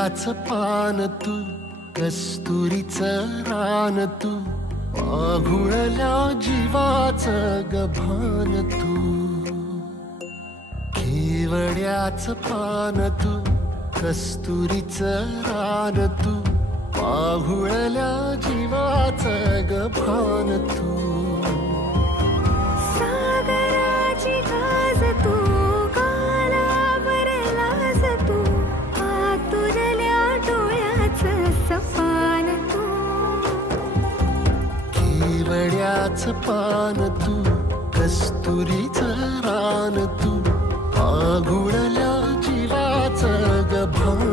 केवड्याच पान तू, कस्तुरीचं रान तू, आघुळल्या जीवाचं गभान तू. केवड्याच पान तू, कस्तुरीचं रान तू, आघुळल्या जीवाचं गभान तू. सागराची गाज तू, गालावरलास तू, आतुरल्या डोळ्याचं सपान तू. केवड्याच पान तू, कस्तुरीचं रान तू, आघुळल्या जीवाचं गभान